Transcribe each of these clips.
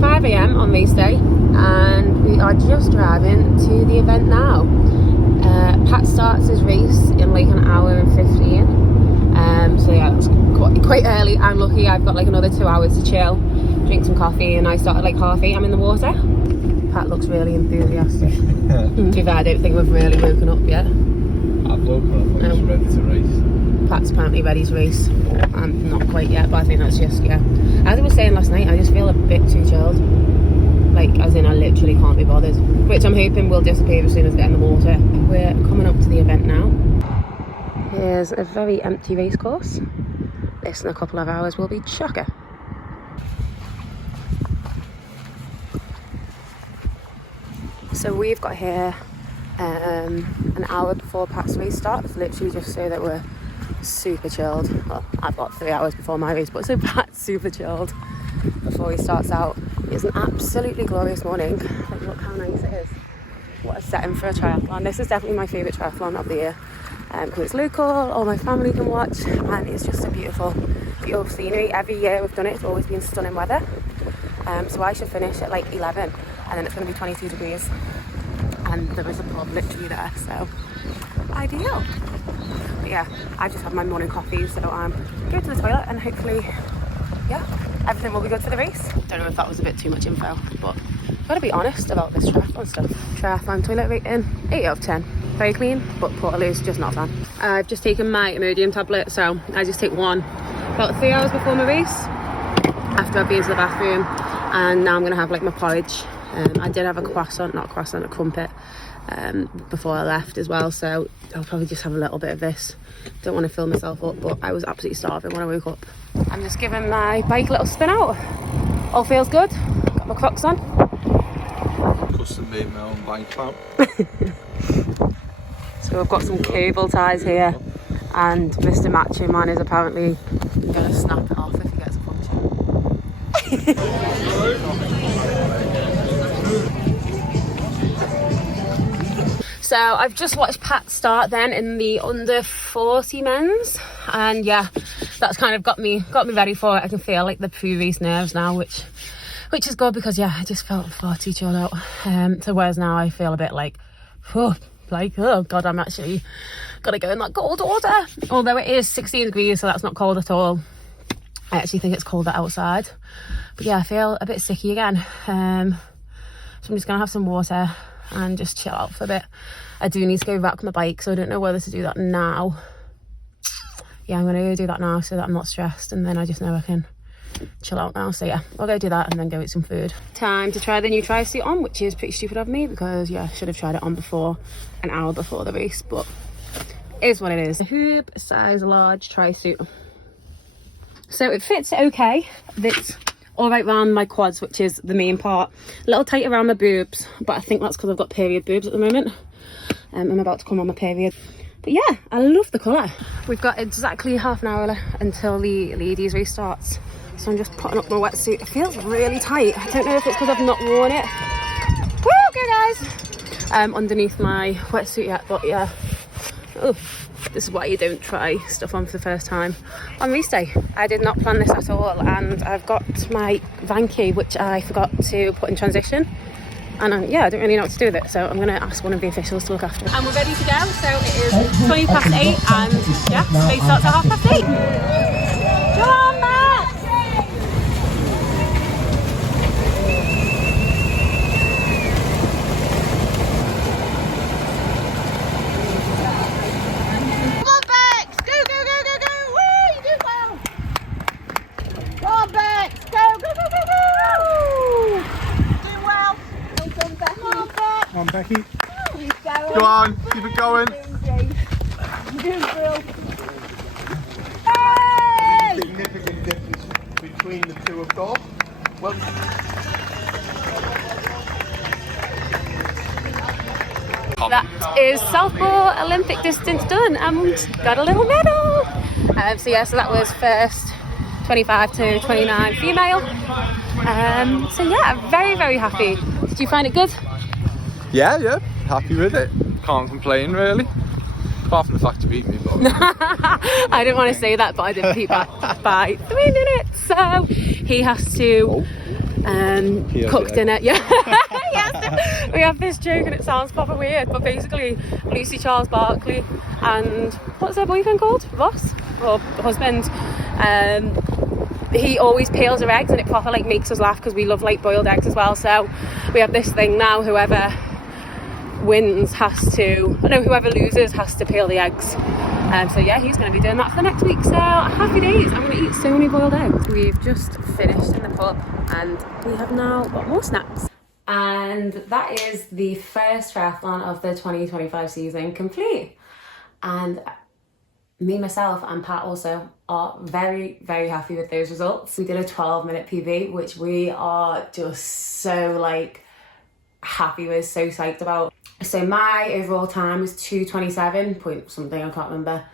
5 AM on race day and we are just driving to the event now. Pat starts his race in like an hour and 15. So yeah, that's quite early. I'm lucky I've got like another 2 hours to chill, drink some coffee, and I start at like 8:30. I'm in the water. Pat looks really enthusiastic. To be fair, I don't think we've really woken up yet. I've woken up, I'm just ready to race. Pat's apparently ready to race. I'm not quite yet, but I think that's just, yeah. As I was saying last night, I just feel a bit too chilled. Like, as in I literally can't be bothered. Which I'm hoping will disappear as soon as I get in the water. We're coming up to the event now. Here's a very empty race course. This in a couple of hours will be chocker. So we've got here an hour before Pat's race starts, literally just so that we're super chilled. Well, I've got 3 hours before my race, but so Pat's super chilled before he starts out. It's an absolutely glorious morning. Like, look how nice it is. What a setting for a triathlon. This is definitely my favourite triathlon of the year because it's local, all my family can watch, and it's just a beautiful, beautiful scenery. Every year we've done it, it's always been stunning weather. So I should finish at like 11 and then it's going to be 22 degrees. And there is a pub literally there, so ideal. But yeah, I just had my morning coffee, so I'm going to the toilet and hopefully, yeah, everything will be good for the race. Don't know if that was a bit too much info, but I've got to be honest about this triathlon stuff. Triathlon toilet rating, 8 out of 10. Very clean, but Portalo's just not a fan. I've just taken my Imodium tablet, so I just take one about 3 hours before my race, after I've been to the bathroom, and now I'm going to have like my porridge. I did have a croissant, not a croissant, a crumpet before I left as well, so I'll probably just have a little bit of this. Don't want to fill myself up, but I was absolutely starving when I woke up. I'm just giving my bike a little spin out. All feels good. Got my Crocs on. Custom made my own bike clamp. So we've got some cable ties here, and Mr. Macho Man is apparently going to snap it off if he gets a puncture. So I've just watched Pat start then in the under 40 men's, and yeah, that's kind of got me ready for it. I can feel like the pre-race nerves now, which is good because yeah, I just felt far too chilled out. So whereas now I feel a bit like, oh god, I'm actually gotta go in that cold water. Although it is 16 degrees, so that's not cold at all. I actually think it's colder outside, but yeah, I feel a bit sicky again. So I'm just gonna have some water and just chill out for a bit. I do need to go rack my bike, so I don't know whether to do that now. Yeah, I'm gonna go do that now so that I'm not stressed, and then I just know I can chill out now. So yeah, I'll go do that and then go eat some food. Time to try the new tri-suit on, which is pretty stupid of me because yeah, I should have tried it on before, an hour before the race, but it is what it is. A hoop size large tri-suit. So it fits okay. It's all right around my quads, which is the main part. A little tight around my boobs, but I think that's because I've got period boobs at the moment. I'm about to come on my period. But yeah, I love the colour. We've got exactly half an hour until the ladies race starts. So I'm just putting up my wetsuit. It feels really tight. I don't know if it's because I've not worn it. Woo, okay guys. Underneath my wetsuit yet, but yeah. Oh, this is why you don't try stuff on for the first time on race day. I did not plan this at all, and I've got my Vanky, which I forgot to put in transition, and yeah, I don't really know what to do with it, so I'm going to ask one of the officials to look after it. And we're ready to go, so it is 20 past 8, and yeah, race starts at 8:30. Come on, Matt! Come on, Becky. Go on, keep it going. Significant difference between the two, of course. Well, that is Southport Olympic distance done, and got a little medal. So yeah, so that was first 25 to 29 female. So yeah, very, very happy. Did you find it good? yeah, happy with it. Can't complain really. Apart from the fact you beat me, but I didn't want to say that, but I did beat back by 3 minutes. So he has to cooked dinner. Yeah. Yes, we have this joke and it sounds proper weird, but basically Lucy Charles Barkley and what's her boyfriend called? Ross? Or husband. He always peels her eggs and it proper like makes us laugh because we love like boiled eggs as well. So we have this thing now, whoever loses has to peel the eggs. So yeah, he's going to be doing that for the next week. So happy days. I'm going to eat so many boiled eggs. We've just finished in the pub and we have now got more snacks. And that is the first triathlon of the 2025 season complete. And me, myself and Pat also are very, very happy with those results. We did a 12-minute PB, which we are just so like happy with, so psyched about. So my overall time was 2:27 point something, I can't remember.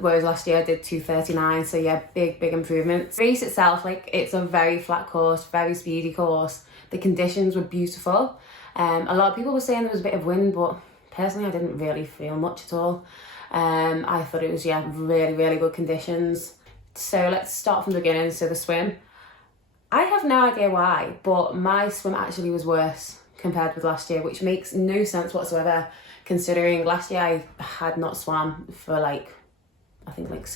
Whereas last year I did 2:39, so yeah, big improvements. The race itself, like it's a very flat course, very speedy course. The conditions were beautiful. A lot of people were saying there was a bit of wind, but personally I didn't really feel much at all. I thought it was, yeah, really good conditions. So let's start from the beginning. So the swim, I have no idea why, but my swim actually was worse compared with last year, which makes no sense whatsoever, considering last year I had not swam for like, I think like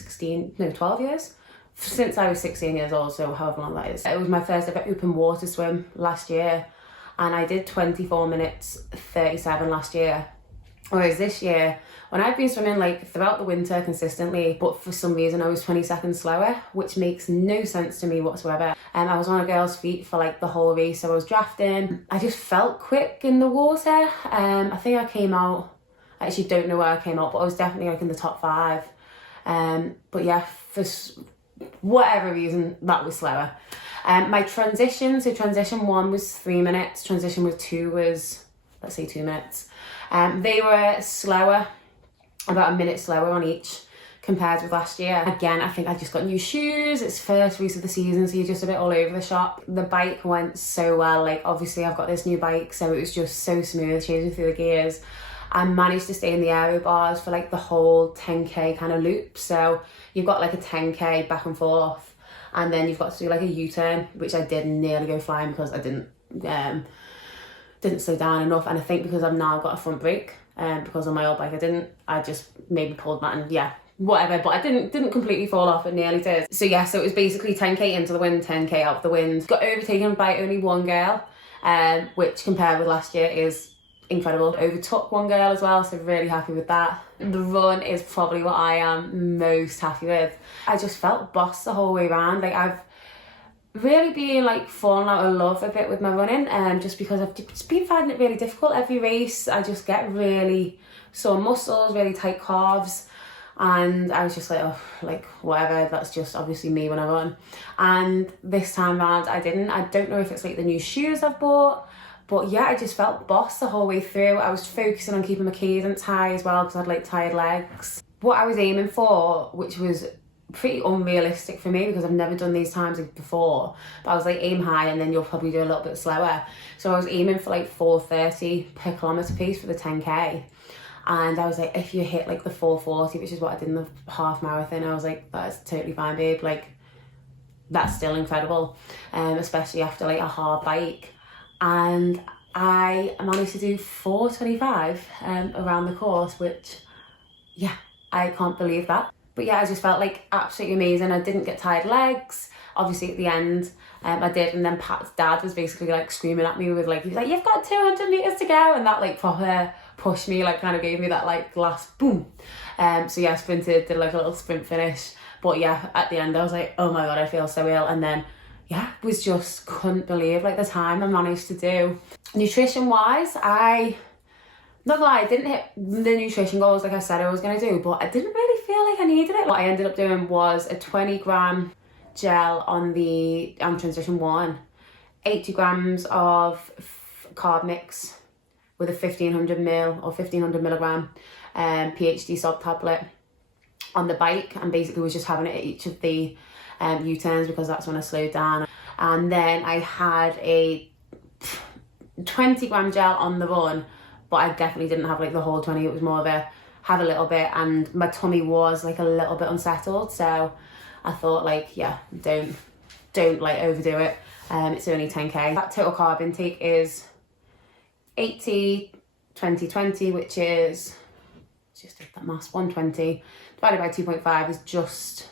12 years, since I was 16 years old, so however long that is. It was my first ever open water swim last year, and I did 24 minutes 37 last year. Whereas this year, when I've been swimming like throughout the winter consistently, but for some reason I was 20 seconds slower, which makes no sense to me whatsoever. I was on a girl's feet for like the whole race, so I was drafting. I just felt quick in the water. I think I came out, I actually don't know where I came out, but I was definitely like in the top 5. But yeah, for whatever reason, that was slower. My transition, so transition 1 was 3 minutes, transition 2 was, let's say 2 minutes. They were slower, about a minute slower on each compared with last year. Again, I think I just got new shoes. It's first race of the season, so you're just a bit all over the shop. The bike went so well. Like obviously I've got this new bike, so it was just so smooth changing through the gears. I managed to stay in the aero bars for like the whole 10k kind of loop. So you've got like a 10k back and forth, and then you've got to do like a U-turn, which I did nearly go flying because I didn't slow down enough. And I think because I've now got a front brake, because on my old bike I just maybe pulled that and yeah, whatever, but I didn't completely fall off, it nearly did. So yeah, so it was basically 10k into the wind, 10k out of the wind. Got overtaken by only one girl, which compared with last year is incredible. Overtook one girl as well, so really happy with that. The run is probably what I am most happy with. I just felt boss the whole way around. Like I've really been like falling out of love a bit with my running, just because I've just been finding it really difficult. Every race I just get really sore muscles, really tight calves, and I was just like, oh, like whatever, that's just obviously me when I run. And this time round I didn't. I don't know if it's like the new shoes I've bought, but yeah, I just felt boss the whole way through. I was focusing on keeping my cadence high as well because I had like tired legs. What I was aiming for, which was pretty unrealistic for me because I've never done these times before, but I was like, aim high and then you'll probably do a little bit slower. So I was aiming for like 4:30 per kilometre pace for the 10k, and I was like, if you hit like the 4:40, which is what I did in the half marathon, I was like, that's totally fine, babe, like that's still incredible, especially after like a hard bike. And I managed to do 4:25 around the course, which yeah, I can't believe that. But yeah, I just felt like absolutely amazing. I didn't get tired legs. Obviously at the end, I did, and then Pat's dad was basically like screaming at me with like, he's like, you've got 200 metres to go, and that like proper pushed me, like kind of gave me that like last boom. So yeah, sprinted, did like a little sprint finish. But yeah, at the end I was like, oh my god, I feel so ill. And then yeah, was just couldn't believe like the time I managed to do. Nutrition wise, not gonna lie, I didn't hit the nutrition goals like I said I was gonna do, but I didn't really feel like I needed it. What I ended up doing was a 20-gram gel on the transition 1, 80 grams of carb mix with a 1500 ml or 1500 milligram PhD salt tablet on the bike, and basically was just having it at each of the U-turns because that's when I slowed down. And then I had a 20-gram gel on the run, but I definitely didn't have like the whole 20. It was more of a have a little bit, and my tummy was like a little bit unsettled, so I thought like, yeah, don't don't like overdo it. It's only 10k. That total carb intake is 80, 20, 20, which is, just did that maths, 120 divided by 2.5 is just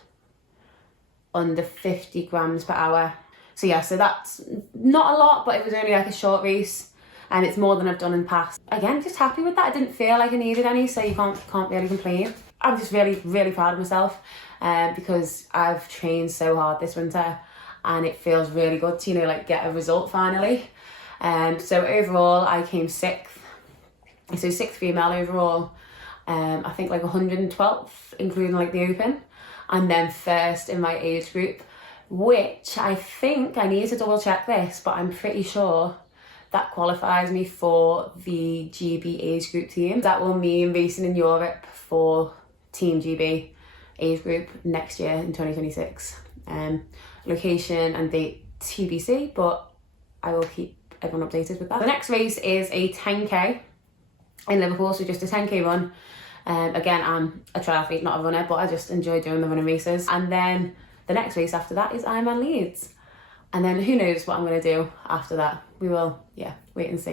under 50 grams per hour. So yeah, so that's not a lot, but it was only like a short race, and it's more than I've done in the past. Again, just happy with that. I didn't feel like I needed any, so you can't really complain. I'm just really, really proud of myself because I've trained so hard this winter, and it feels really good to, you know, like get a result finally. So overall, I came 6th. So 6th female overall. I think like 112th, including like the open. And then 1st in my age group, which I think, I need to double check this, but I'm pretty sure that qualifies me for the GB age group team. That will mean racing in Europe for Team GB age group next year in 2026. Location and date TBC, but I will keep everyone updated with that. The next race is a 10k in Liverpool, so just a 10k run. Again, I'm a triathlete, not a runner, but I just enjoy doing the running races. And then the next race after that is Ironman Leeds. And then who knows what I'm going to do after that. We will, yeah, wait and see.